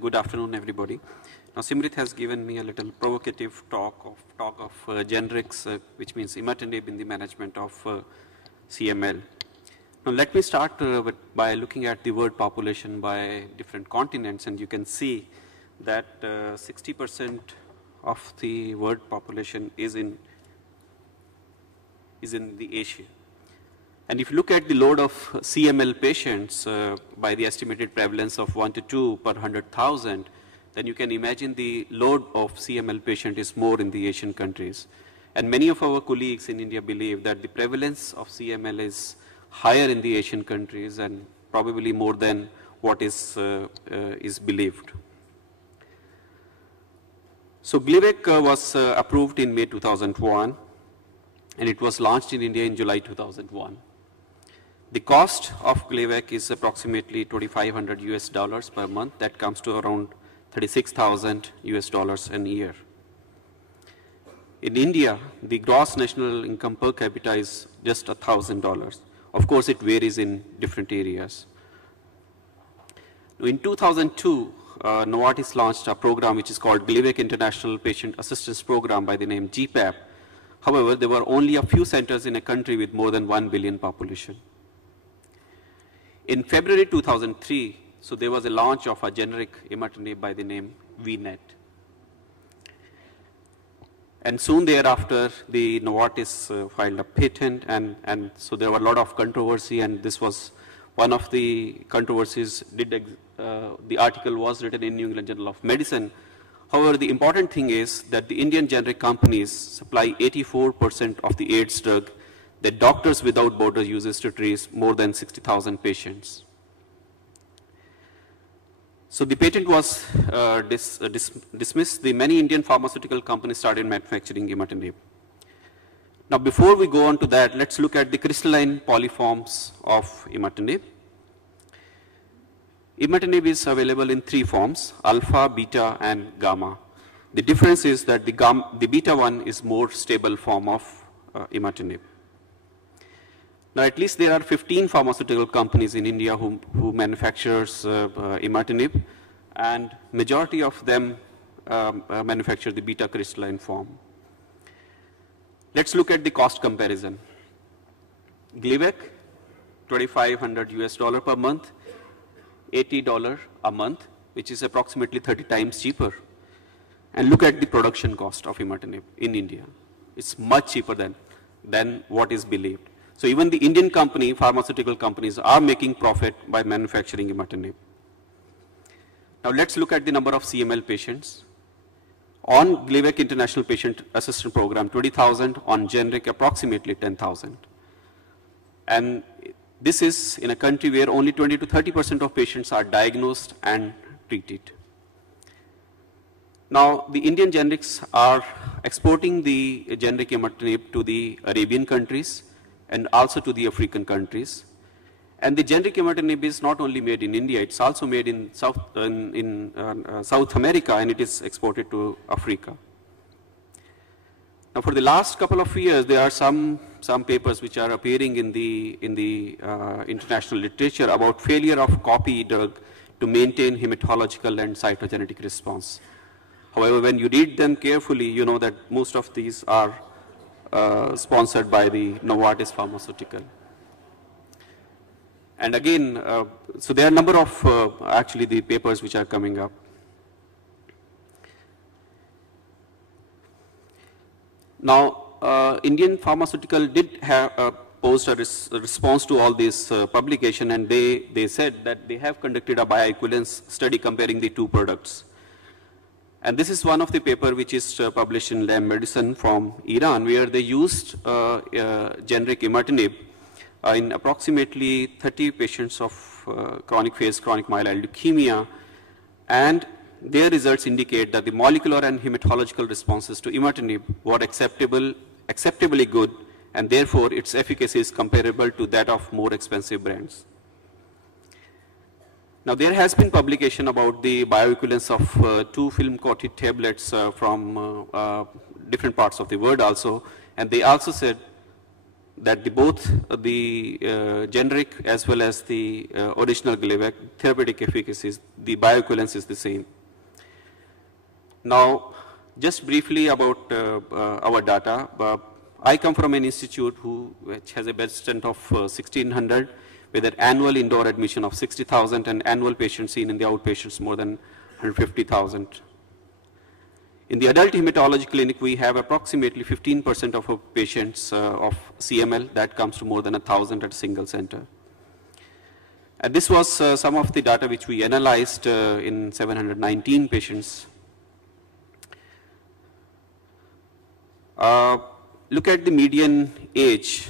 Good afternoon, everybody. Now, Simrit has given me a little provocative talk of generics, which means imatinib in the management of CML. Now, let me start by looking at the world population by different continents, and you can see that 60% of the world population is in the Asia. And if you look at the load of CML patients by the estimated prevalence of 1 to 2 per 100,000, then you can imagine the load of CML patient is more in the Asian countries. And many of our colleagues in India believe that the prevalence of CML is higher in the Asian countries and probably more than what is believed. So Glivec was approved in May 2001, and it was launched in India in July 2001. The cost of Glivec is approximately $2,500 US per month. That comes to around 36,000 US a year. In India, the gross national income per capita is just $1,000. Of course, it varies in different areas. In 2002, Novartis launched a program which is called Glivec International Patient Assistance Program by the name GPAP. However, there were only a few centers in a country with more than 1 billion population. In February 2003, so there was a launch of a generic imatinib by the name VNet. And soon thereafter, the Novartis filed a patent, and so there were a lot of controversy, and this was one of the controversies. The article was written in New England Journal of Medicine. However, the important thing is that the Indian generic companies supply 84% of the AIDS drug that Doctors Without Borders uses to treat more than 60,000 patients. So the patent was dismissed. The many Indian pharmaceutical companies started manufacturing imatinib. Now, before we go on to that, let's look at the crystalline polyforms of imatinib. Imatinib is available in 3 forms: alpha, beta, and gamma. The difference is that the beta one is more stable form of imatinib. Now, at least there are 15 pharmaceutical companies in India who manufactures imatinib, and majority of them manufacture the beta crystalline form. Let's look at the cost comparison. Glivec, $2,500 US per month, $80 a month, which is approximately 30 times cheaper. And look at the production cost of imatinib in India. It's much cheaper than what is believed. So even the Indian pharmaceutical companies are making profit by manufacturing imatinib. Now let's look at the number of CML patients. On Glivec International Patient Assistance Program, 20,000. On generic, approximately 10,000. And this is in a country where only 20 to 30% of patients are diagnosed and treated. Now, the Indian generics are exporting the generic imatinib to the Arabian countries and also to the African countries. And the generic imatinib is not only made in India, it's also made in South America, and it is exported to Africa. Now, for the last couple of years, there are some papers which are appearing in the international literature about failure of copy drug to maintain hematological and cytogenetic response. However, when you read them carefully, you know that most of these are sponsored by the Novartis pharmaceutical. And again, so there are a number of actually the papers which are coming up. Now, Indian pharmaceutical did have posed a response to all this publication, and they said that they have conducted a bioequivalence study comparing the 2 products. And this is one of the paper which is published in Lam Medicine from Iran, where they used generic imatinib in approximately 30 patients of chronic myeloid leukemia, and their results indicate that the molecular and hematological responses to imatinib were acceptably good, and therefore its efficacy is comparable to that of more expensive brands. Now, there has been publication about the bioequivalence of 2 film-coated tablets from different parts of the world also, and they also said that both the generic as well as the original Gleevec therapeutic efficacy, the bioequivalence is the same. Now, just briefly about our data. I come from an institute which has a bed strength of 1,600 with an annual indoor admission of 60,000 and annual patients seen in the outpatients more than 150,000. In the adult hematology clinic, we have approximately 15% of our patients of CML. That comes to more than 1,000 at a single center. And this was some of the data which we analyzed in 719 patients. Look at the median age.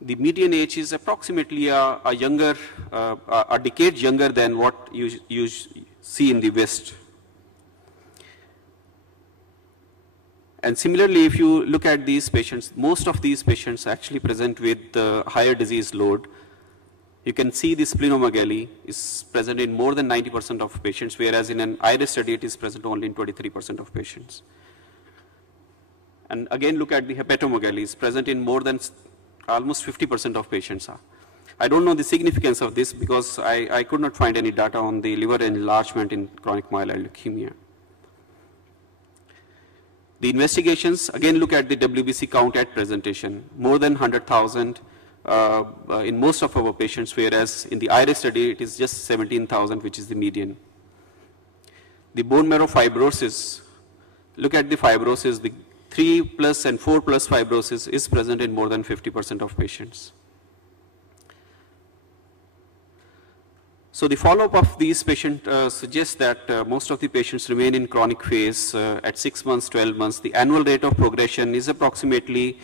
The median age is approximately a decade younger than what you see in the West. And similarly, if you look at these patients, most of these patients actually present with higher disease load. You can see the splenomegaly is present in more than 90% of patients, whereas in an IRIS study, it is present only in 23% of patients. And again, look at the hepatomegaly, it's present in more than almost 50% of patients. I don't know the significance of this because I could not find any data on the liver enlargement in chronic myeloid leukemia. The investigations, again, look at the WBC count at presentation, more than 100,000 in most of our patients, whereas in the IRIS study, it is just 17,000, which is the median. The bone marrow fibrosis, look at the fibrosis, the 3+ and 4+ fibrosis is present in more than 50% of patients. So the follow-up of these patients suggests that most of the patients remain in chronic phase at 6 months, 12 months. The annual rate of progression is approximately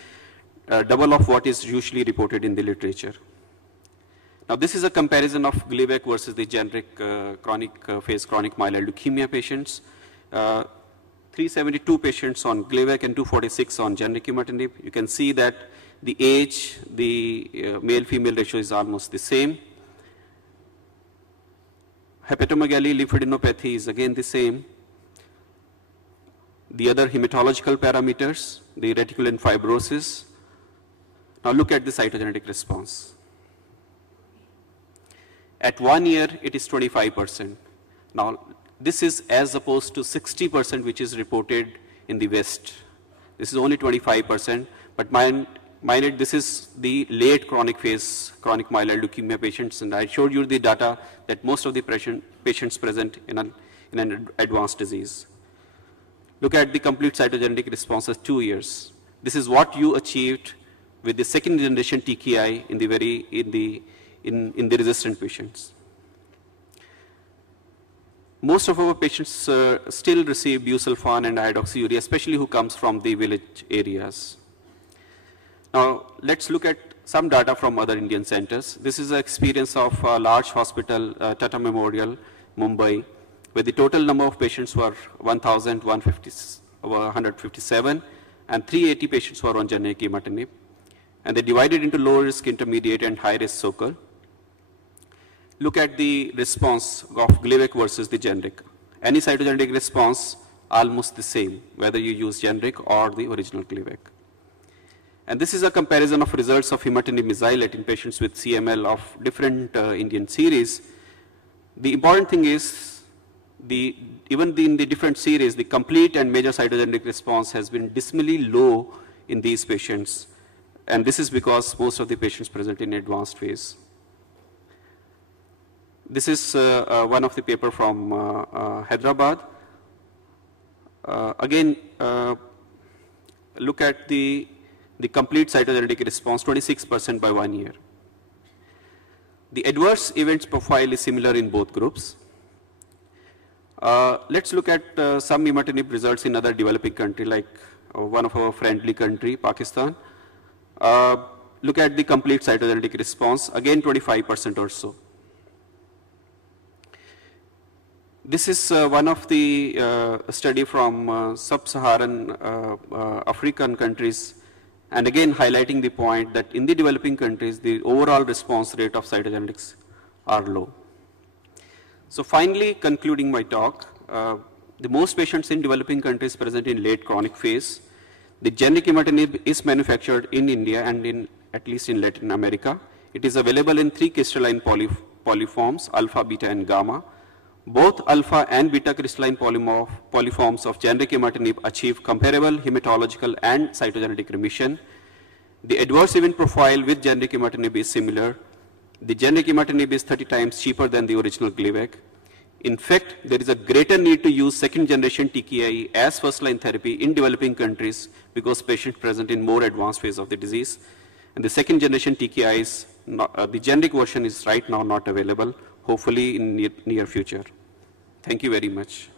double of what is usually reported in the literature. Now this is a comparison of Gleevec versus the generic chronic phase chronic myeloid leukemia patients. 372 patients on Gleevec and 246 on generic imatinib. You can see that the age, the male-female ratio is almost the same. Hepatomegaly, lymphadenopathy is again the same. The other hematological parameters, the reticular fibrosis. Now look at the cytogenetic response. At 1 year, it is 25%. Now, this is as opposed to 60% which is reported in the West. This is only 25%, but this is the late chronic phase chronic myeloid leukemia patients, and I showed you the data that most of the patients present in an advanced disease. Look at the complete cytogenetic response at 2 years. This is what you achieved with the second generation TKI in the resistant patients. Most of our patients still receive busulfan and hydroxyurea, especially who comes from the village areas. Now, let's look at some data from other Indian centers. This is an experience of a large hospital, Tata Memorial, Mumbai, where the total number of patients were 1,157, and 380 patients were on generic imatinib. And they divided into low risk, intermediate, and high risk SOCAL. Look at the response of Gleevec versus the generic. Any cytogenetic response, almost the same, whether you use generic or the original Gleevec. And this is a comparison of results of imatinib mesylate in patients with CML of different Indian series. The important thing is, even in the different series, the complete and major cytogenetic response has been dismally low in these patients. And this is because most of the patients present in advanced phase. This is one of the paper from Hyderabad. Again, look at the complete cytogenetic response, 26% by 1 year. The adverse events profile is similar in both groups. Let's look at some imatinib results in other developing country, like one of our friendly country, Pakistan. Look at the complete cytogenetic response, again 25% or so. This is one of the study from sub-Saharan African countries, and again highlighting the point that in the developing countries, the overall response rate of cytogenetics are low. So finally, concluding my talk, the most patients in developing countries present in late chronic phase. The generic imatinib is manufactured in India and at least in Latin America. It is available in 3 crystalline polyforms, alpha, beta, and gamma. Both alpha and beta crystalline polyforms of generic imatinib achieve comparable hematological and cytogenetic remission. The adverse event profile with generic imatinib is similar. The generic imatinib is 30 times cheaper than the original Gleevec. In fact, there is a greater need to use second generation TKI as first line therapy in developing countries because patients present in more advanced phase of the disease. And the second generation TKIs, the generic version is right now not available, hopefully in near future. Thank you very much.